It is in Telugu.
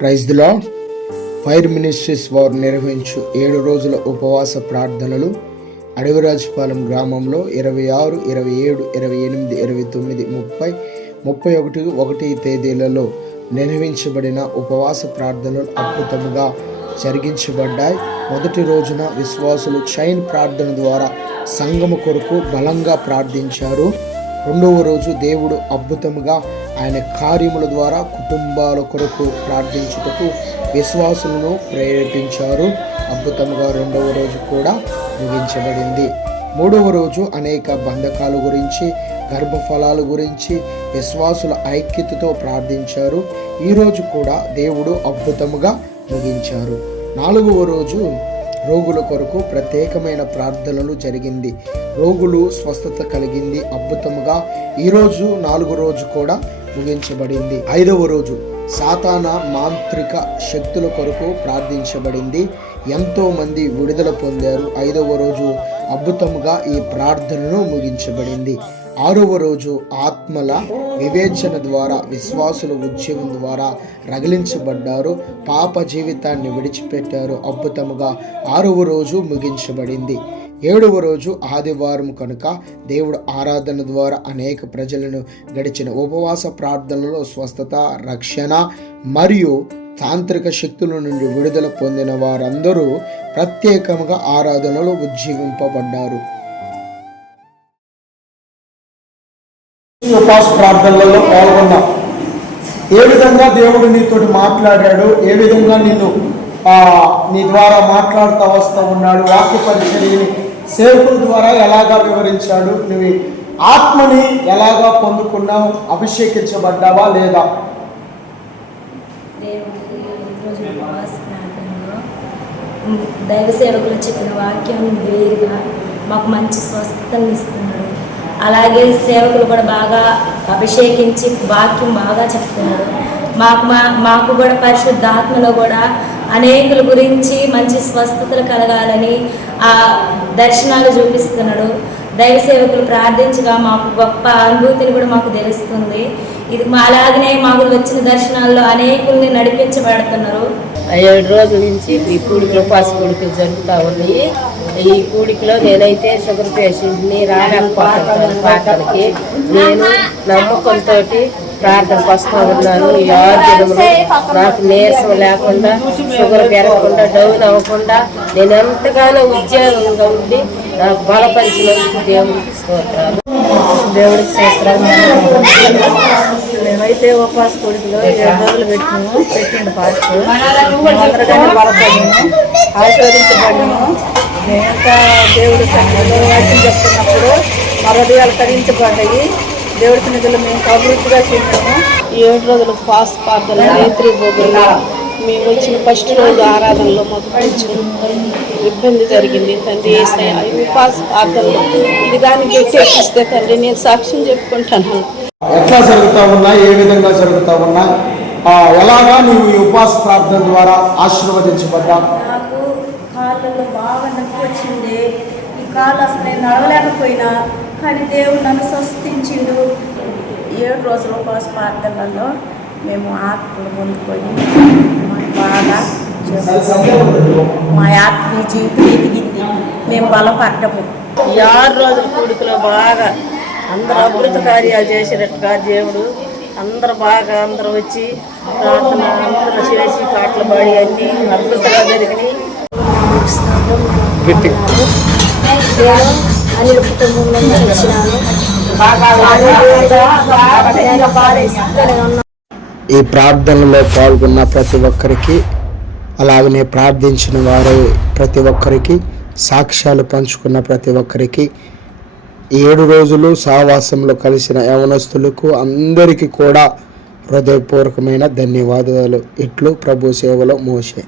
Praise the lord. Fire ministries వారు నిర్వహించు 7 రోజుల ఉపవాస ప్రార్థనలు అడవిరాజపాలెం గ్రామంలో 26, 27, 28, 29, 30, 31 తేదీలలో నిర్వహించబడిన ఉపవాస ప్రార్థనలు అద్భుతముగా జరిగించబడ్డాయి. మొదటి రోజున విశ్వాసులు చైన్ ప్రార్థన ద్వారా సంఘము కొరకు బలంగా ప్రార్థించారు. రెండవ రోజు దేవుడు అద్భుతముగా ఆయన కార్యముల ద్వారా కుటుంబాల కొరకు ప్రార్థించుటకు విశ్వాసులను ప్రేరేపించారు. అద్భుతముగా రెండవ రోజు కూడా ముగించబడింది. మూడవ రోజు అనేక బంధకాల గురించి, గర్భఫలాల గురించి విశ్వాసుల ఐక్యతతో ప్రార్థించారు. ఈరోజు కూడా దేవుడు అద్భుతముగా ముగించారు. నాలుగవ రోజు రోగుల కొరకు ప్రత్యేకమైన ప్రార్థనలు జరిగింది. రోగులు స్వస్థత కలిగింది అద్భుతముగా. ఈరోజు 4వ రోజు కూడా ముగించబడింది. 5వ రోజు సాతాన మాంత్రిక శక్తుల కొరకు ప్రార్థించబడింది. ఎంతో మంది విడుదల పొందారు. 5వ రోజు అద్భుతముగా ఈ ప్రార్థనను ముగించబడింది. 6వ రోజు ఆత్మల వివేచన ద్వారా విశ్వాసుల ఉద్యమం ద్వారా రగిలించబడ్డారు. పాప జీవితాన్ని విడిచిపెట్టారు. అద్భుతముగా 6వ రోజు ముగించబడింది. 7వ రోజు ఆదివారం కనుక దేవుడు ఆరాధన ద్వారా అనేక ప్రజలను గడిచిన ఉపవాస ప్రార్థనలో స్వస్థత, రక్షణ మరియు తాంత్రిక శక్తుల నుండి విడుదల పొందిన వారందరూ ప్రత్యేకంగా ఆరాధనలో ఉజ్జీవింపబడ్డారు. ఉపవాస ప్రార్థనలలో పాల్గొన్నాం. ఏ విధంగా దేవుడు నీతో మాట్లాడాడు, ఏ విధంగా నీ ద్వారా మాట్లాడుతూ వస్తూ ఉన్నాడు, వాక్య పరిచర్యని సేవకుల ద్వారా ఎలాగా వివరించాడు, నువ్వు ఆత్మని ఎలాగా పొందుకున్నావు, అభిషేకించబడ్డావా లేదా? దైవ సేవకులు చెప్పిన వాక్యం వేరుగా మాకు మంచి స్వస్థతను ఇస్తున్నాడు. అలాగే సేవకులు కూడా బాగా అభిషేకించి వాక్యం బాగా చెప్తున్నారు. మాకు కూడా పరిశుద్ధాత్మలో కూడా అనేకుల గురించి మంచి స్వస్థతలు కలగాలని ఆ దర్శనాలు చూపిస్తున్నాడు. దైవ సేవకులు ప్రార్థించగా మాకు గొప్ప అనుభూతిని కూడా మాకు తెలుస్తుంది. ఇది అలాగనే మాకు వచ్చిన దర్శనాల్లో అనేకుల్ని నడిపించబడుతున్నారు. 7 రోజుల నుంచి ఈ కూడికలు ఉపవాస కూడికలు జరుగుతూ ఉన్నాయి. ఈ కూడికలో నేనైతే షుగర్ పేషెంట్ని రాలేకపోతున్నాను. పాటలకి నేను నమ్మకంతో ప్రార్థనకు వస్తూ ఉన్నాను. ఈ 6 దినములు నాకు నీరసం లేకుండా, షుగర్ పెరగకుండా, డౌన్ అవ్వకుండా నేను ఎంతగానో ఉద్యోగంగా ఉండి నాకు బలపరిచినందుకు దేవుడికి స్తోత్రాలు. దేవుడికి స్తోత్రాలు. మేమైతే ఉపవాస కూడికలో 7 రోజులు పెట్టిండు పాస్టర్. అందరికీ బలపడిను, ఆశీర్వదించబడిను. మేమంతా దేవుడి సన్నిధిలో వాక్యం చెప్తున్నప్పుడు మా హృదయాలు తరించబడ్డాయి. దేవుడి సన్నిధిలో మేము అభివృద్ధిగా చేసాము. ఈ 7 రోజులు ఉపవాస ప్రార్థన రైత్రి భోగులు మేము వచ్చిన ఫస్ట్ రోజు ఆరాధనలో మాకు కొంచెం ఇబ్బంది జరిగింది. తండ్రి ఉపవాస ప్రార్థనలో ఇది కానీ గట్టెక్కిస్తే తండ్రి నేను సాక్ష్యం చెప్పుకుంటాను. ఎట్లా జరుగుతా ఉన్నా, ఏ విధంగా జరుగుతా ఉన్నా, ఎలాగా నీవు ఈ ఉపవాస ప్రార్థన ద్వారా ఆశీర్వదించబడ్డా? నాకు కాళ్ళలో బాగా నొప్పి వచ్చింది. ఈ కాళ్ళు అసలు నేను నడవలేకపోయినా, కానీ దేవుడు నన్ను స్వస్థించిండు. 7 రోజుల ఉపవాస ప్రార్థనలలో మేము ఆత్మలు పొందుకొని బాగా మా ఆత్మీయ జీవితం ఎదిగింది. మేము బలపడ్డము. ఈ 6 రోజుల కూడికలో బాగా అందరూ అభివృద్ధి కార్యాలు చేసినట్టుగా దేవుడు అందరూ వచ్చి ప్రార్థన అందరూ చేసి పాటలు పాడి అన్నీ అద్భుతంగా జరిగినాయి. అనిల కుటుంబంలో వచ్చినాను. ఈ ప్రార్థనలో పాల్గొన్న ప్రతి ఒక్కరికి, అలాగనే ప్రార్థించిన వారు ప్రతి ఒక్కరికి, సాక్ష్యాలు పంచుకున్న ప్రతి ఒక్కరికి, 7 రోజులు సహవాసంలో కలిసిన యవనస్తులకు అందరికీ కూడా హృదయపూర్వకమైన ధన్యవాదాలు. ఇట్లు ప్రభు సేవలో మోషే.